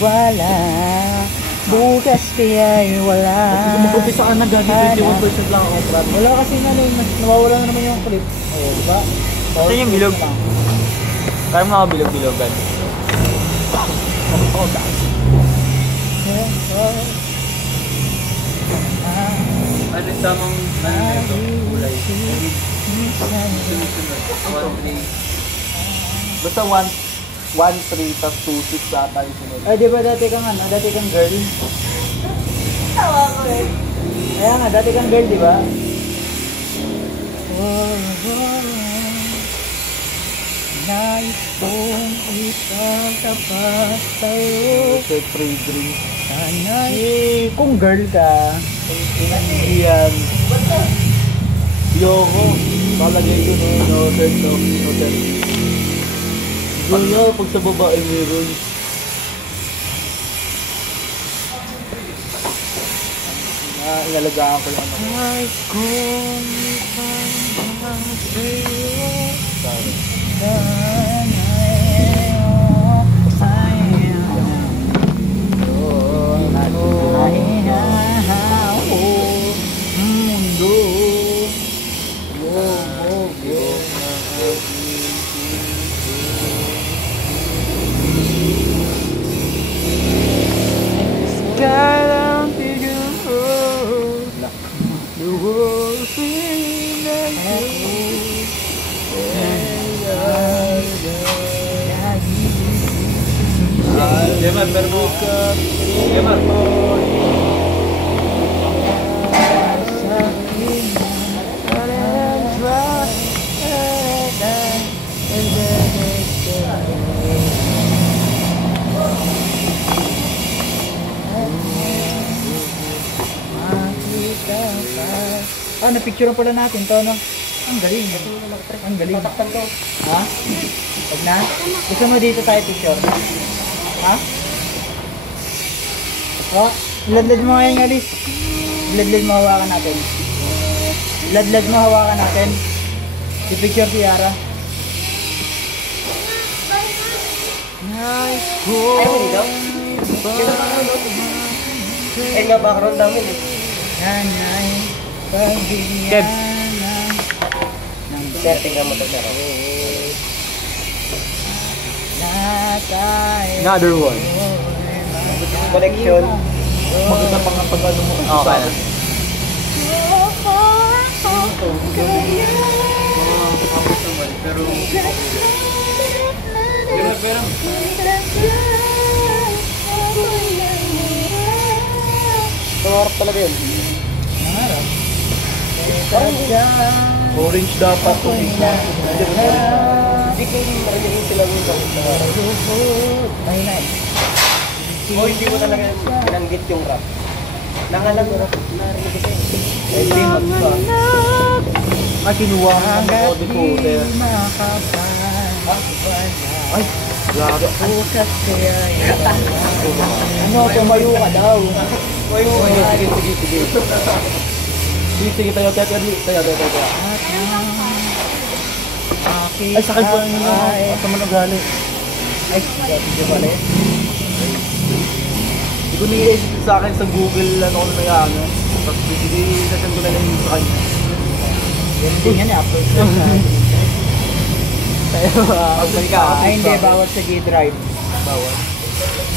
wala. Bukas kaya'y wala. Mag-umpisa ka na gagi, 21% lang ako, Brad. Wala kasi na nawawala na naman yung clip. Oo, diba? Saan yung bilog? Kaya mga bilog-bilogan. Oo, dahil. Ano yung tamang ito? Kulay. Basta 1-3 tas 2-6 ata yung sunod. Ay, di ba dati kang dati kang girl? Tawa ko eh. Kaya nga, dati kang girl, di ba? Nais kong ipagtapat sa'yo. Okay, free drink. Sana'y kung girl ka, Hindi yan. Yoko. Palagay ko no search no search. Gaya pag sa babae meron. Inalagaan ko yung ano. nais kong ipagtapat sa'yo. Sorry. Demar, pero buka. Demar. Na-picture pala natin to, no? Ang galing. Ang galing. Tataktan ko. Ha? Huwag na? Gusto mo dito tayo picture? Ha? Oh, ladlad mo ngayon, Alice. Ladlad mo hawakan natin. Ladlad mo hawakan natin. Si picture si Yara. Nice go. Ayaw mo dito? Eh nga background namin eh. Yan ay pagbigyan Kev. ng Sir, tingnan mo to sir. Another one. Connection. Maganda pa nga pag ano mo. Okay na. Pero Tumarap talaga yun. nangarap. orange dapat to. Hindi ko marinig sila yung tumarap. Ay, na. O hindi mo talaga binanggit yung rap. Nangalan mo rap. Narinig kasi. Hindi magsa. Kinuha mo ng audio ko. Ay, grabe. Bukas kaya ano, tumayo ka daw. Sige. Sige, tayo. Ay, sakit po ang sa managali. Ay, hindi pala eh. Hindi ko nag-edit sa akin sa Google, ano ko na nag-ano. Tapos sige, sasend ko na lang yung sa kanya. Yan din yan, upload ko sa Ay, hindi, bawal sa G-Drive. Bawal.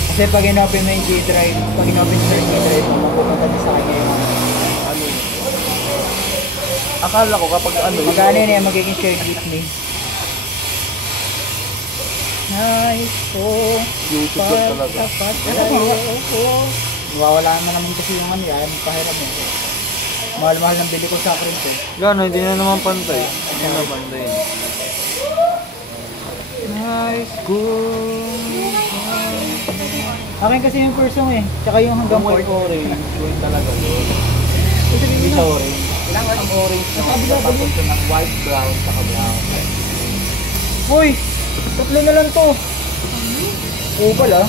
Kasi pag in-open mo yung G-Drive, pag in-open mo yung G-Drive, mapupunta din sa kanya yung Ano yun? Akala ko kapag ano yun. magkano yun eh, magiging shared with me. Nice po. YouTube lang talaga. Pagtapat sa'yo. Mawawala naman kasi yung ano yan, pahiram mo. Mahal-mahal ng bili ko sa print eh. Gano'n, hindi na naman pantay. Hindi na pantay. Nice go. Akin kasi yung first song eh. Tsaka yung hanggang White fourth. orange. White talaga yun. Hindi siya orange. Ang orange na tapos yun ng white, brown, saka brown. Uy! Tatlo na lang to. Oo pala.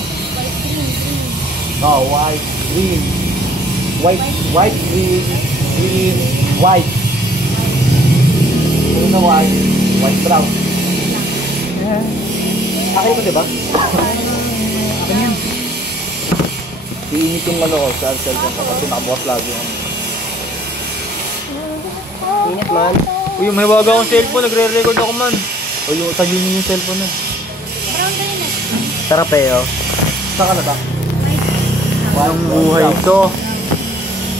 Oh, white, green. White, green, white. Ito na white, brown. Yeah. Akin ito, diba? Akin yan. Iinit yung ano ko sa cellphone ko kasi nakabukas lagi yung Init man. Uy, may waga akong cellphone, nagre-record ako man. O yung tayunin yung cellphone na. Tara, Peo. Saka na ba? Anong buhay ito?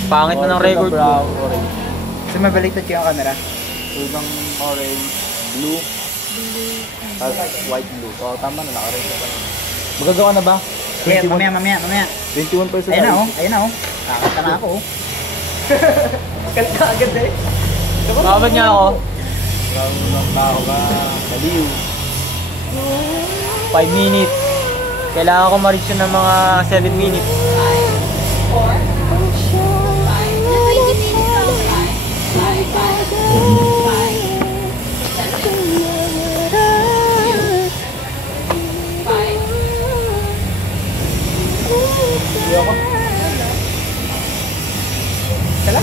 Pangit na ng record ko. Brown, orange. So, mabaliktad ko yung camera. Tulad ng orange, blue. Tapos white blue. So tama na, naka-red na. Magagawa na ba? Kaya, mamaya. 21% Ayun na, oh. Nakakanta na ako, oh. Kanta agad eh. Bakit nga ako? Brown lang tao ba? Baliw. 5 minutes. Kailangan ko ma-reach yun ng mga 7 minutes. Kala?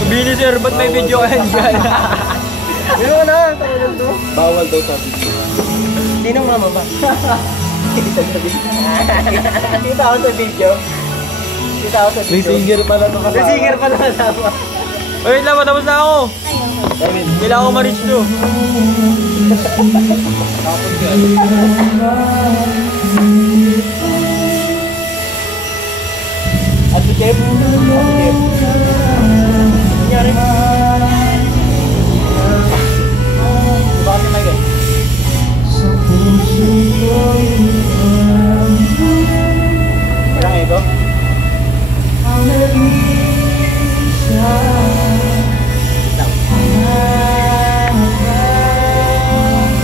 Sabihin ni sir, ba't may video kayo dyan? Ano na? Tawanan to. Bawal daw sa video. Sino mama ba? Kita ako sa video. May singer pala ito May singer pala kasama. Wait lang, matapos na ako. Kailangan ko ma-reach to. At si Jeff? Nangyari? Diba kasi may ganyan? Walang ego?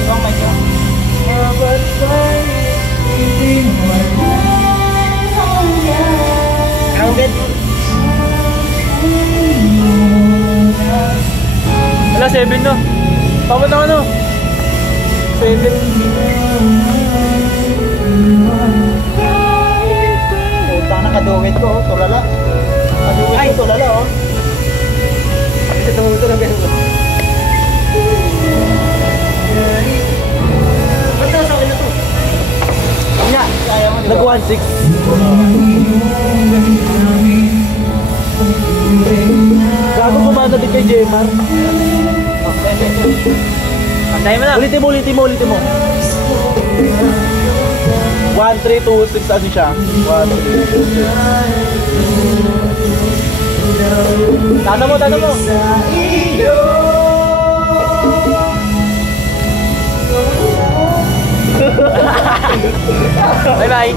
Ibang mic yun? Grounded. Wala, 7 no. Papat ang ano? 7. Puta, nakaduwit ko, oh. Tulala. Kaduwit ko, tulala, oh. Ito tumutulog yan. Ba't nasa akin na to? Nga, kaya mo, diba? Nag-1-6. Gago kumanda din kay Jemar. Antayin mo na. Ulitin mo. 1, 3, 2, 6 ano siya? 1, 3, 2, 6. Tata mo. Bye-bye.